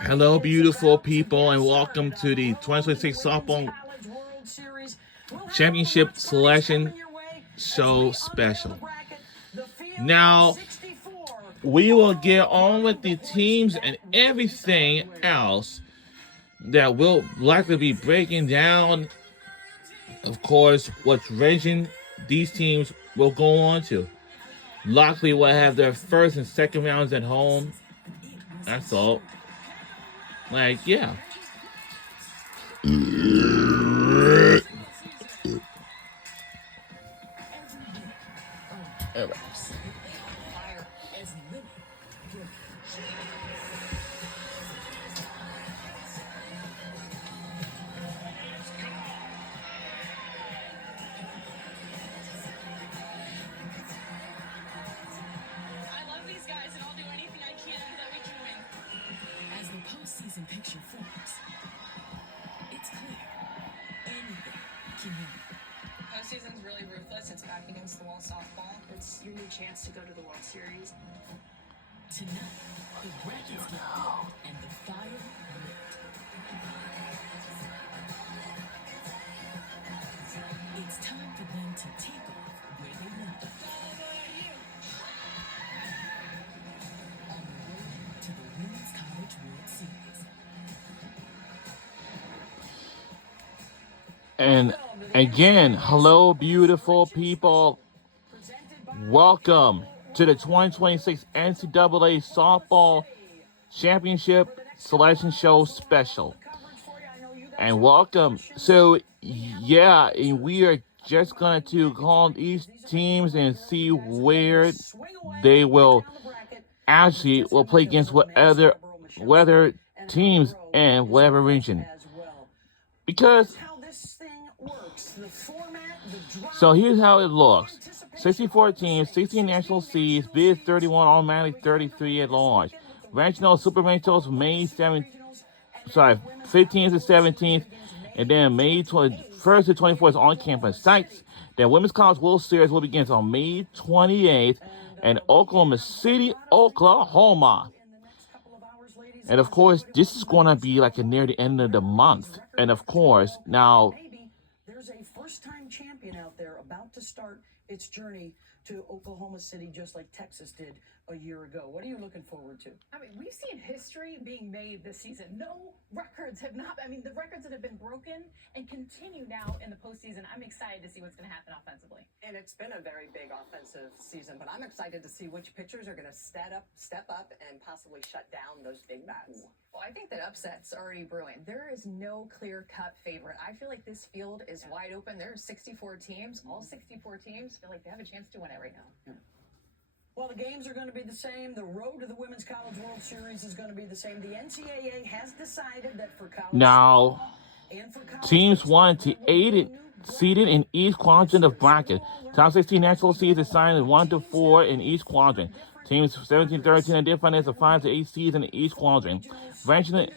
Hello, beautiful people, and welcome to the 2026 Softball Championship Selection Show Special. Now, we will get on with the teams and everything else that will likely be breaking down, of course, which region these teams will go on to. Likely will have their first and second rounds at home. That's all. Like, yeah. All right. Postseason picture forms. It's clear. Anything can happen. Postseason's really ruthless. It's back against the wall softball. It's your new chance to go to the World Series. Tonight, the brackets get filled and the fire lit. It's time for them to take off where they left off. On the road to the Women's College World Series. And again, hello, beautiful people. Welcome to the 2026 NCAA Softball Championship Selection Show Special. And welcome. So, yeah, and we are just going to call each teams and see where they will actually will play against whether teams in whatever region. Because so here's how it looks. 64 teams, 16 national seeds, bid 31, automatic 33 at large. Regional, super regionals, May 15th to 17th, and then May 1st to 24th is on-campus sites. Then Women's College World Series will begin on May 28th in Oklahoma City, Oklahoma. And of course, this is going to be like near the end of the month. And of course, now there's a first-time champion out there about to start its journey to Oklahoma City, just like Texas did a year ago. What are you looking forward to? I mean, we've seen history being made this season. No records have not, the records that have been broken and continue now in the postseason. I'm excited to see what's going to happen offensively. And it's been a very big offensive season, but I'm excited to see which pitchers are going to step up and possibly shut down those big bats. Well, I think that upset's already brewing. There is no clear-cut favorite. I feel like this field is wide open. There are 64 teams. All 64 teams feel like they have a chance to win it right now. Yeah. Well, the games are going to be the same. The road to the Women's College World Series is going to be the same. The NCAA has decided that for college now teams 1 to 8 seated in each quadrant of bracket. Top 16 national seeds assigned 1 to 4 in each quadrant. Teams 17, 13, and different is 5 to 8 seeds in each quadrant. Regional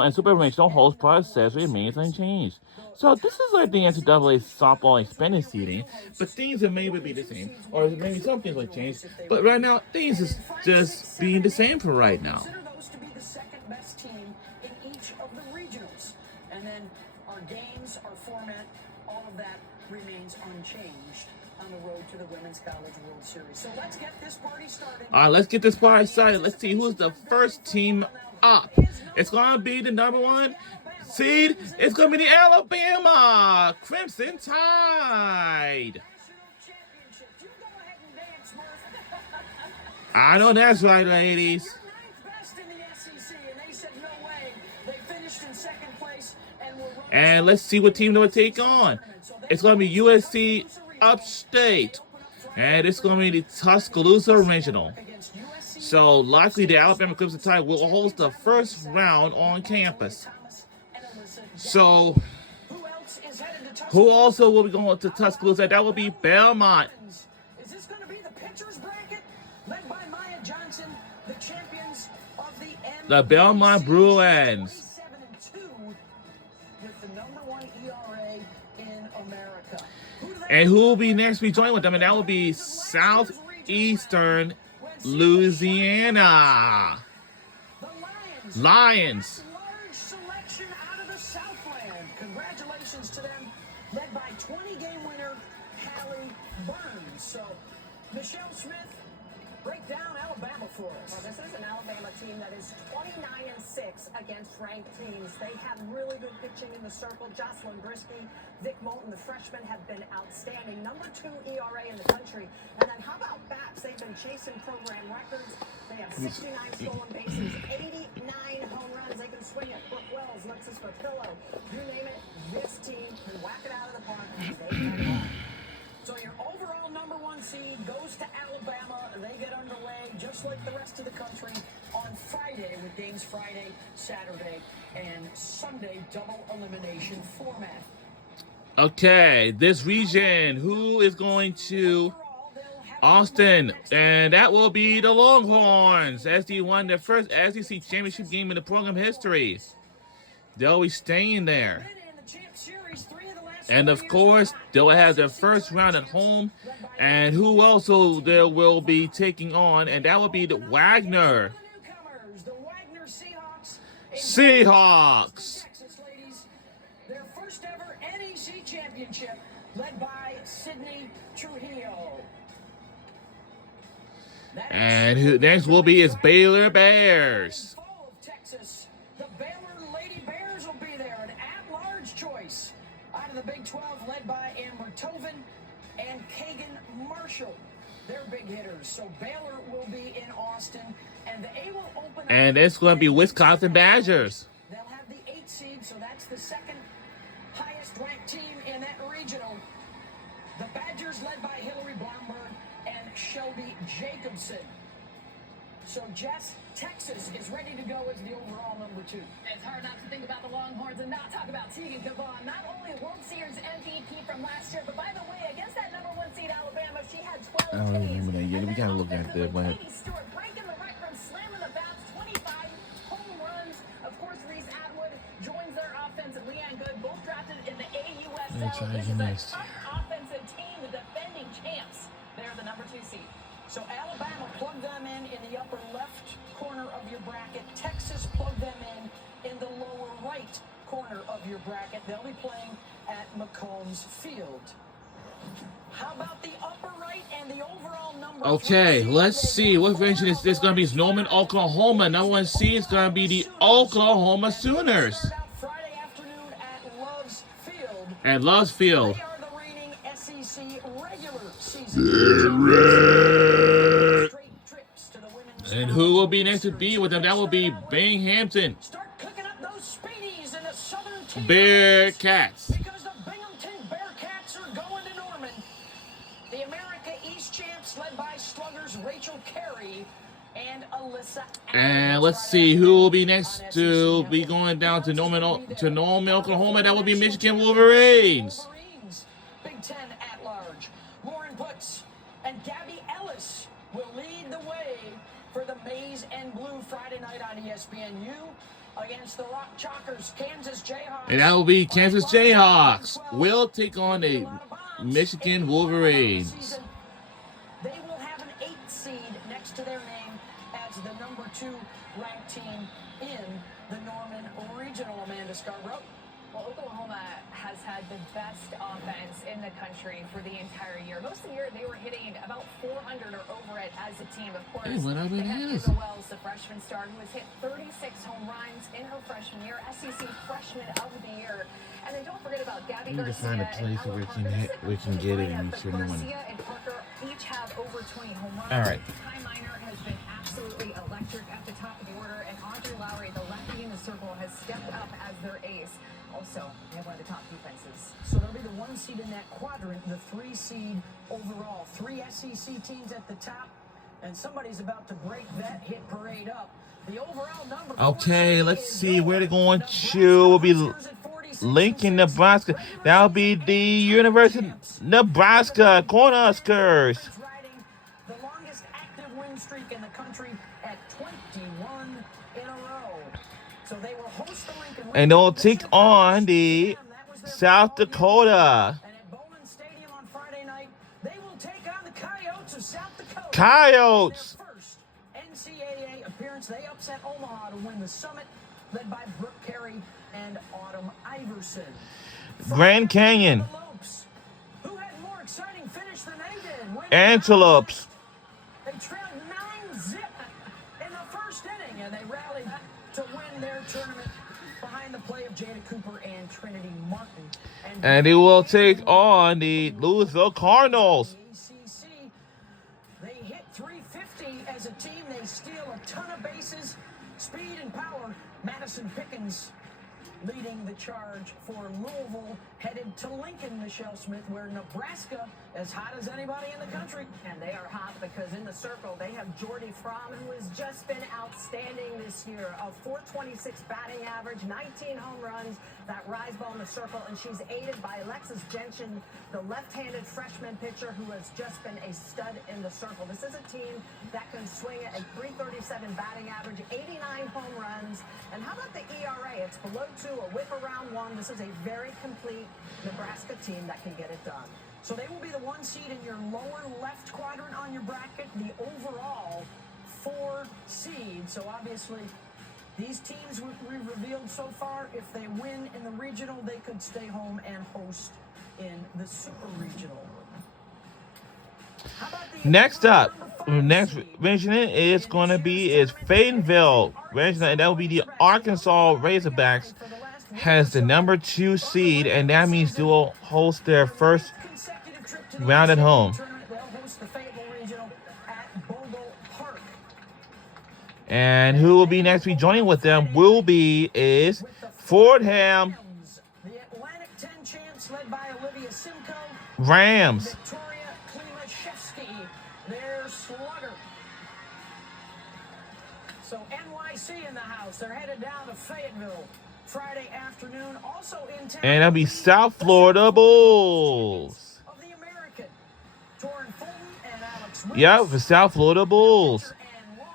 and super regional host process remains unchanged. So this is like the NCAA softball expanded seeding, but things will maybe be the same, or maybe some things will change. But right now, things is just being the same for right now. Consider those to be the second best team in each of the regionals. And then our games, our format, all of that remains unchanged on the road to the Women's College World Series. So let's get this party started. All right, let's get this party started. Let's see who's the first team up. It's going to be the number 1 seed. It's going to be the Alabama Crimson Tide. I know that's right, ladies. And let's see what team they'll take on. It's going to be USC Upstate. And it's going to be the Tuscaloosa Original. So likely the Alabama Crimson Tide will host the first round on campus. So who also will be going to Tuscaloosa? That will be Belmont. Is this going to be the pitcher's bracket led by Maya Johnson, the champions of the Belmont Bruins. 7-2 with the number 1 ERA in America. And who will be next be joined with them? And that will be Southeastern Louisiana. The Lions. Lions. Large selection out of the Southland. Congratulations to them, led by 20-game winner Hallie Burns. So, Michelle Smith, break down Alabama for us. Well, this is an Alabama team that is 29-6 against ranked teams. They have really good pitching in the circle. Jocelyn Brisky, Vic Moulton, the freshmen, have been outstanding. Number 2 ERA in the country. And then how about bats? They've been chasing program records. They have 69 stolen bases, 89 home runs. They can swing at Brooke Wells, Lexus Pillow. You name it, this team can whack it out of the park. And they can. So your overall number 1 seed goes to Alabama. They get underway just like the rest of the country on Friday with games Friday, Saturday, and Sunday double elimination format. Okay, this region, who is going to Austin? And that will be the Longhorns, as they won their first SEC championship game in the program history. They'll be staying there. And of course, they'll have their first round at home. And who also they will be taking on? And that will be the Wagner Seahawks. Their first ever NEC championship, led by Sidney Trujillo. And who next will be is Baylor Bears. Texas. The Baylor Lady Bears will be there, an at-large choice out of the Big 12, led by Amber Tovin and Kagan Marshall. They're big hitters. So Baylor will be in Austin, and the A will open up. And it's going to be Wisconsin Badgers. They'll have the 8th seed, so that's the second highest ranked team in that regional. The Badgers led by Hillary Blomberg and Shelby Jacobson. So Jess, Texas is ready to go as the overall number 2. It's hard not to think about the Longhorns and not talk about Tegan Gavon. Not only a World Series MVP from last year, but by the way, against that number 1 seed Alabama, she had 12 I don't Ks. remember that yet. We gotta look at that, but Katie Stewart breaking the record, slamming the bats, 25 home runs. Of course, Reese Atwood joins their offense, and Leanne Good, both drafted in the AUSL. This is a tough offensive team, the defending champs. They're the number 2 seed. So Alabama plugged them in the upper left corner of your bracket. Texas plugged them in the lower right corner of your bracket. They'll be playing at McCombs Field. How about the upper right and the overall number? Okay, let's see. What region is this going to be? It's Norman, Oklahoma. Number 1 seed is going to be the Oklahoma Sooners. Friday afternoon at Love's Field. At Love's Field. They are the reigning SEC regular season. Straight trips to the women's. And who will be next to be with them? That will be Binghamton Start cooking up those speedies in the Southern Team. Bearcats. Because the Binghamton Bearcats are going to Norman. The America East champs, led by sluggers Rachel Carey and Alyssa. And let's see who will be next to be going down to Norman, Oklahoma. That will be Michigan Wolverines. Big Ten at large. Lauren Putz and Gabby Ellis will lead the way for the Maize and Blue Friday night on ESPNU against the Rock Chalkers, Kansas Jayhawks. And that will be Kansas Jayhawks. Will take on the Michigan Wolverines. They will have an 8th seed next to their name as the number 2 ranked team in the Norman Regional. Amanda Scarborough. Well, Oklahoma has had the best offense in the country for the entire year. Most of the year, they were hitting about 400 or over it as a team. Of course, Hey, what are they have these? Isabel Wells, the freshman star, who has hit 36 home runs in her freshman year, SEC Freshman of the Year. And then don't forget about Gabby We need to Garcia find a and place Ella where Parker. we can get it and But each other money. Garcia and Parker each have over 20 home runs. All right. Ty Miner has been absolutely electric at the top of the order, and Audrey Lowry, the lefty in the circle, has stepped up as their ace. Also, they have one of the top defenses. So they'll be the 1 seed in that quadrant, the 3 seed overall. 3 SEC teams at the top, and somebody's about to break that hit parade up. The overall number. Okay, let's see where they're going to. Will be Lincoln, Nebraska. That'll be the University of Nebraska Cornhuskers. Riding the longest active win streak in the country at 21 in a row. So they will host the Lincoln. And they'll take on the South Dakota And at Bowman Stadium on Friday night, they will take on the Coyotes of South Dakota. Coyotes. Their first NCAA appearance. They upset Omaha to win the Summit, led by Brooke Carey and Autumn Iverson. Grand Canyon. The Lopes, who had more exciting finish than they did. winning Antelopes. They trailed 9-0 in the first inning, and they rallied to win their tournament behind the play of Jada Cooper and Trinity Martin. And they will take on the Louisville Cardinals. ACC, they hit 350 as a team. They steal a ton of bases, speed and power. Madison Pickens leading the charge for Louisville, headed to Lincoln, Michelle Smith, where Nebraska as hot as anybody in the country. And they are hot because in the circle they have Jordy Fromm, who has just been outstanding this year. A .426 batting average, 19 home runs, that rise ball in the circle, and she's aided by Alexis Genshin, the left-handed freshman pitcher who has just been a stud in the circle. This is a team that can swing at a .337 batting average, 89 home runs. And how about the ERA? It's below 2, a whip around 1. This is a very complete Nebraska team that can get it done. So they will be the 1 seed in your lower left quadrant on your bracket, the overall 4 seed. So obviously, these teams we've revealed so far, if they win in the regional, they could stay home and host in the super regional. How about the Next up, next seed? region is going to be Fayetteville regional, and that will be the Arkansas Razorbacks. Has the number 2 seed, and that means they will host their first round at home. They'll host the Fayetteville Regional at Bogle Park. And who will be next week joining with them will be Fordham The Atlantic 10 champs led by Olivia Simcoe. Rams. Victoria Klimaszewski, their slugger. So NYC in the house. They're headed down to Fayetteville Friday afternoon. Also in town. And that'll be South Florida Bulls. Of the American. Torrin Fulton and Alex Lewis. Yep, the South Florida Bulls. And Long.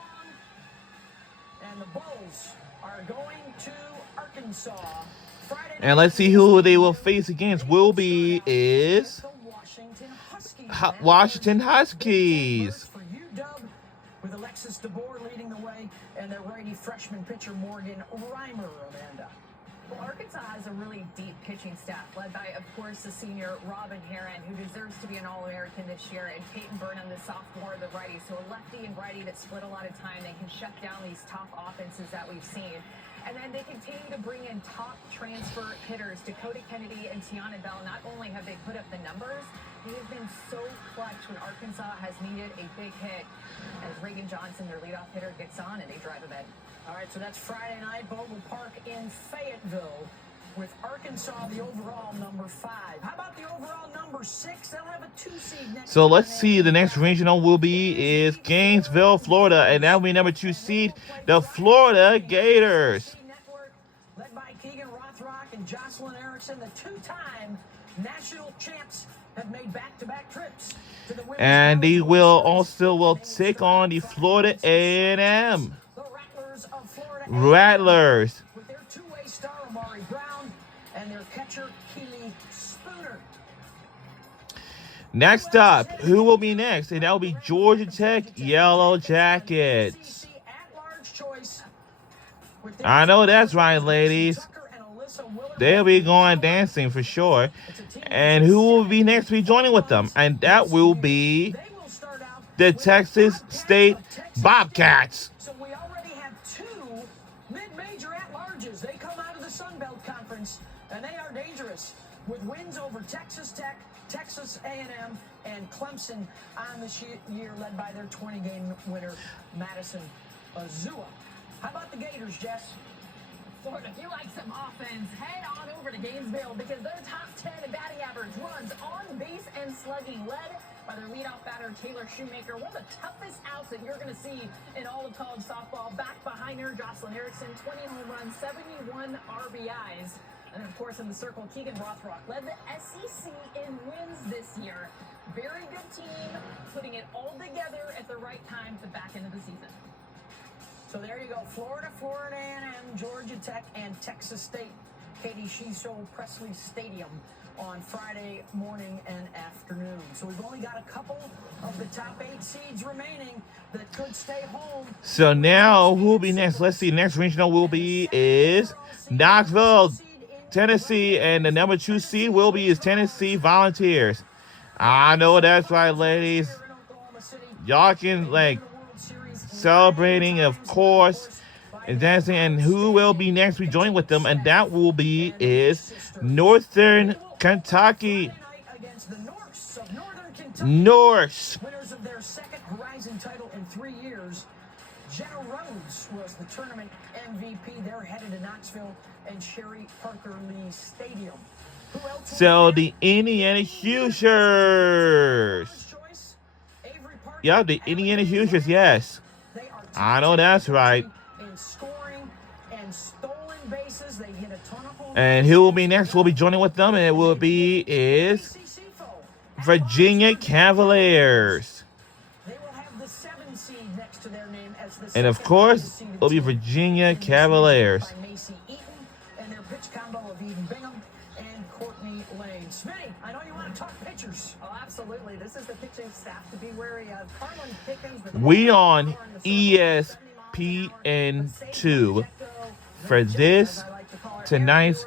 And the Bulls are going to Arkansas. Friday And let's see who they will face against. Will be the Washington Huskies. Washington Huskies. For UW, with Alexis DeBoer leading the way, and their righty freshman pitcher Morgan Reimer. Amanda. Well, Arkansas has a really deep pitching staff, led by, of course, the senior Robin Heron, who deserves to be an All-American this year, and Peyton Burnham, the sophomore, the righty. So a lefty and righty that split a lot of time. They can shut down these top offenses that we've seen. And then they continue to bring in top transfer hitters. Dakota Kennedy and Tiana Bell, not only have they put up the numbers, they have been so clutch when Arkansas has needed a big hit. As Reagan Johnson, their leadoff hitter, gets on and they drive them in. All right, so that's Friday night, Bogle Park in Fayetteville, with Arkansas the overall number 5. How about the overall number 6? They'll have a 2 seed next. So let's see. The next regional will be Gainesville, Florida, and that will be number 2 seed, the Florida Gators. Network, led by Keegan Rothrock and Jocelyn Erickson, the 2-time national champs, have made back-to-back trips to the women's And they college will World Series. take on the Florida A&M The Rattlers of Florida. Rattlers. With their 2-way star Amari Brown and their catcher Keely Spooner. Next up, who will be next? And that will be Georgia Tech Yellow Jackets. ACC at-large choice with their I know that's right, ladies. Tucker and Alyssa Willard. They'll be going dancing for sure. And who will be next week joining with them? And that will be They will start out the with Texas Bobcats State of Texas Bobcats. So we already have 2 mid-major at-larges. They come out of the Sun Belt Conference, and they are dangerous, with wins over Texas Tech, Texas A&M, and Clemson on this year, led by their 20-game winner, Madison Azua. How about the Gators, Jess? Florida, if you like some offense, head on over to Gainesville because they're top 10 in batting average, runs on base and slugging, led by their leadoff batter, Taylor Shoemaker. One of the toughest outs that you're going to see in all of college softball. Back behind her, Jocelyn Erickson, 20 home runs, 71 RBIs. And, of course, in the circle, Keegan Rothrock led the SEC in wins this year. Very good team, putting it all together at the right time at the back end of the season. So there you go, Florida A&M, Georgia Tech, and Texas State. Katie Shiso Presley Stadium on Friday morning and afternoon. So we've only got a couple of the top 8 seeds remaining that could stay home. So now who will be next? Let's see. Next regional will be is Knoxville, Tennessee, and the number 2 seed will be is Tennessee Volunteers. I know that's right, ladies. Y'all can like celebrating, of course, and dancing. And who will be next? We join with them, and that will be is Northern Kentucky. Norse. Winners of their second Horizon title in 3 years. Jenna Rhodes was the tournament MVP. They're headed to Knoxville and Sherry Parker Lee Stadium. Who else? So the Indiana Hoosiers. Yeah, the Indiana Hoosiers, yes. I know that's right. In scoring and stolen bases, they hit a ton of home And who will be next? We'll be joining with them, and it will be is Virginia Cavaliers. They will have the 7 seed next to their name as the And of course, it'll be Virginia Cavaliers. by Macy Eaton and their pitch combo of Eden Bingham and Courtney Lane. Smitty, I know you want to talk pitchers. Oh, absolutely. This is the pitching staff to be wary of. Carlin Pickens with We on ESPN2 for this tonight's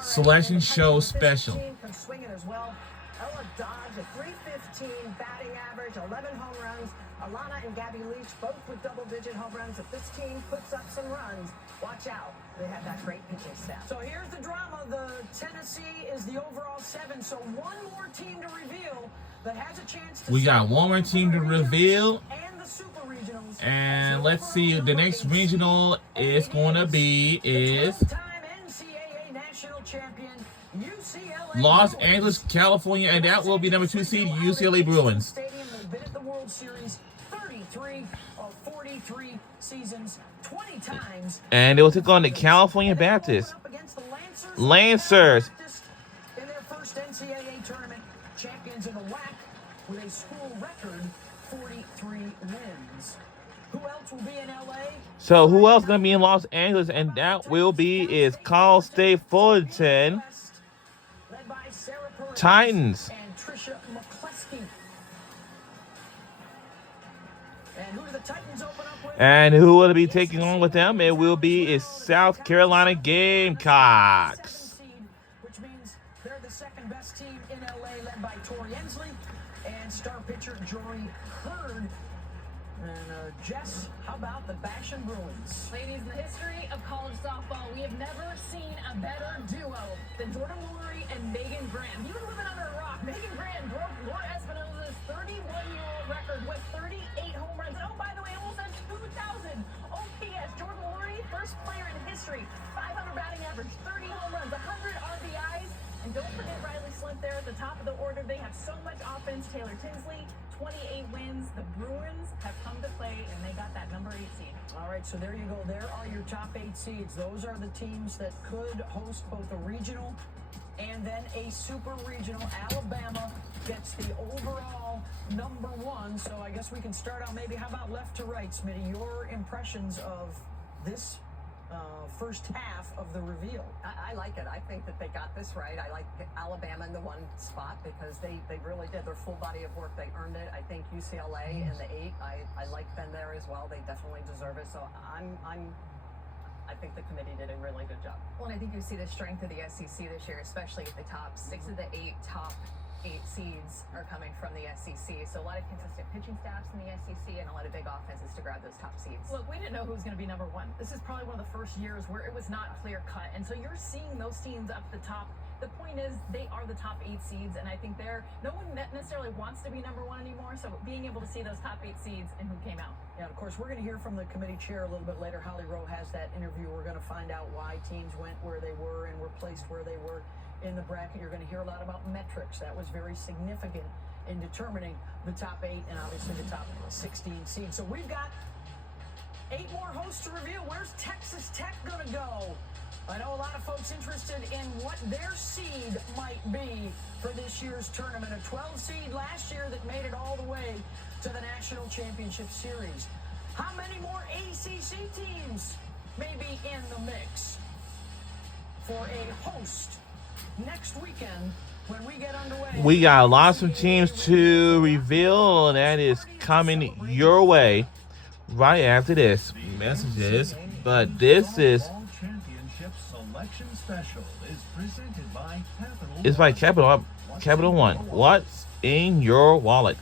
selection show special. Can swing it as well. Ella Dodge, a 315 batting average, 11 home runs. Alana and Gabby Leach both with double-digit home runs. If this team puts up some runs, watch out. They have that great pitching staff. So here's the drama. The Tennessee is the overall 7. So one more team to reveal that has a chance to We got one more team to reveal. and the super regionals. And let's see, the next regional is going to be is 12-time NCAA national champion UCLA Los Bruins. Angeles, California, and that will be number 2 seed UCLA Bruins. Stadium, they've been at the World Series 33 of 43 seasons, 20 times. And they will take on the California Baptists. Up against the Lancers. In their first NCAA tournament, champions in the WAC with a school record 43 wins. Who else will be in LA? So who else going to be in Los Angeles? And that will be is Cal State Fullerton Led by Sarah Perez Titans. and Trisha McCleskey. And who do the Titans open up with? And who will be taking on with them? It will be is South Carolina Gamecocks. Which means they're the second best team in LA, led by Tori Ensley and star pitcher Jory Hurd. And Jess, how about the Bashan Bruins? Ladies, in the history of college softball, we have never seen a better duo than Jordan Lurie and Megan Graham. He was living under a rock. Megan Graham broke Laura Espinosa's 31-year-old record with 38 home runs. And oh, by the way, almost at 2,000 OPS. Jordan Lurie, first player in history, 500 batting average, 30 home runs, 100 RBIs. And don't forget Riley Slint there at the top of the order. They have so much offense. Taylor Tinsley, 28 wins. The Bruins have come to play, and they got that number 8 seed. All right, so there you go. There are your top 8 seeds. Those are the teams that could host both a regional and then a super regional. Alabama gets the overall number 1. So I guess we can start out maybe, how about left to right, Smitty? Your impressions of this first half of the reveal. I like it. I think that they got this right. I like Alabama in the 1 spot because they really did their full body of work. They earned it. I think UCLA in the 8. I like them there as well. They definitely deserve it. So I think the committee did a really good job. Well, and I think you see the strength of the SEC this year, especially at the top 6 of the 8 top 8 seeds are coming from the SEC. So a lot of consistent pitching staffs in the SEC and a lot of big offenses to grab those top seeds. Look, we didn't know who was going to be number 1. This is probably one of the first years where it was not clear cut. And so you're seeing those teams up the top. The point is they are the top 8 seeds. And I think no one necessarily wants to be number 1 anymore. So being able to see those top 8 seeds and who came out. Yeah, of course, we're going to hear from the committee chair a little bit later. Holly Rowe has that interview. We're going to find out why teams went where they were and were placed where they were in the bracket. You're going to hear a lot about metrics. That was very significant in determining the top 8 and obviously the top 16 seeds. So we've got 8 more hosts to reveal. Where's Texas Tech going to go? I know a lot of folks interested in what their seed might be for this year's tournament. A 12 seed last year that made it all the way to the National Championship Series. How many more ACC teams may be in the mix for a host next weekend when we get underway. We got lots of teams to reveal, and that is coming your way right after this messages. But this is Championship Selection Special is presented by it's by Capital One. What's in your wallet?